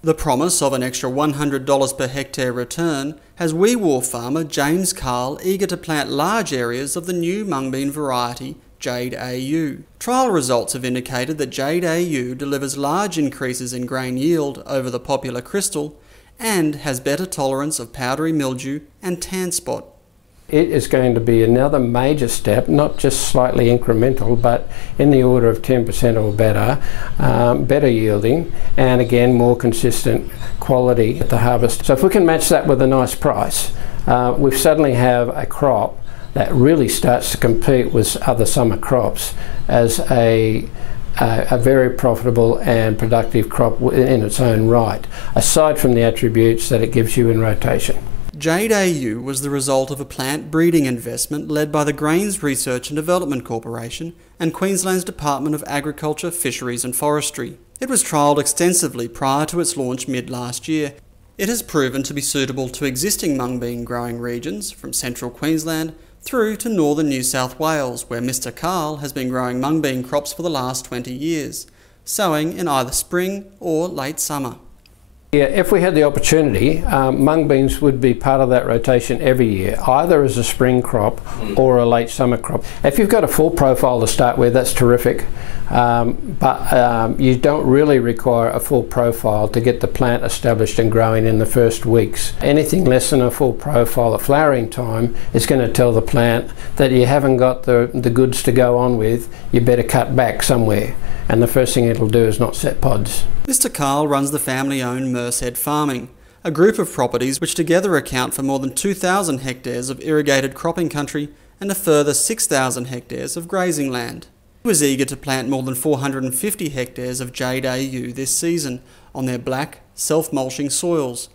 The promise of an extra $100 per hectare return has Wee Waa farmer James Kahl eager to plant large areas of the new mungbean variety Jade-AU. Trial results have indicated that Jade-AU delivers large increases in grain yield over the popular crystal and has better tolerance of powdery mildew and tan spot. It is going to be another major step, not just slightly incremental, but in the order of 10% or better, better yielding, and again more consistent quality at the harvest. So if we can match that with a nice price, we suddenly have a crop that really starts to compete with other summer crops as a very profitable and productive crop in its own right, aside from the attributes that it gives you in rotation. Jade-AU was the result of a plant breeding investment led by the Grains Research and Development Corporation and Queensland's Department of Agriculture, Fisheries and Forestry. It was trialled extensively prior to its launch mid-last year. It has proven to be suitable to existing mungbean growing regions from central Queensland through to northern New South Wales, where Mr. Kahl has been growing mungbean crops for the last 20 years, sowing in either spring or late summer. Yeah, if we had the opportunity, mungbeans would be part of that rotation every year, either as a spring crop or a late summer crop. If you've got a full profile to start with, that's terrific, but you don't really require a full profile to get the plant established and growing in the first weeks. Anything less than a full profile at flowering time is going to tell the plant that you haven't got the goods to go on with, you better cut back somewhere. And the first thing it'll do is not set pods. Mr. Kahl runs the family-owned Merced Farming, a group of properties which together account for more than 2,000 hectares of irrigated cropping country and a further 6,000 hectares of grazing land. He was eager to plant more than 450 hectares of Jade-AU this season on their black, self-mulching soils,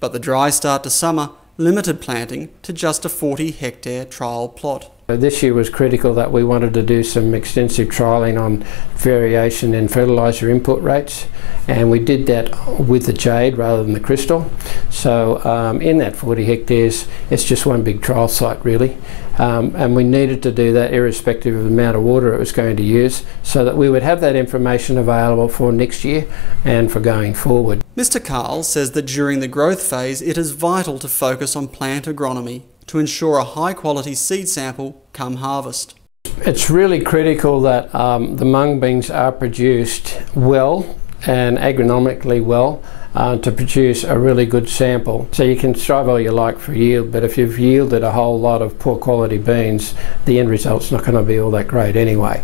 but the dry start to summer limited planting to just a 40-hectare trial plot. This year was critical that we wanted to do some extensive trialling on variation in fertiliser input rates, and we did that with the jade rather than the crystal. So in that 40 hectares, it's just one big trial site really, and we needed to do that irrespective of the amount of water it was going to use, so that we would have that information available for next year and for going forward. Mr. Kahl says that during the growth phase it is vital to focus on plant agronomy to ensure a high-quality seed sample come harvest. It's really critical that the mungbeans are produced well and agronomically well to produce a really good sample. So you can strive all you like for yield, but if you've yielded a whole lot of poor quality beans, the end result's not going to be all that great anyway.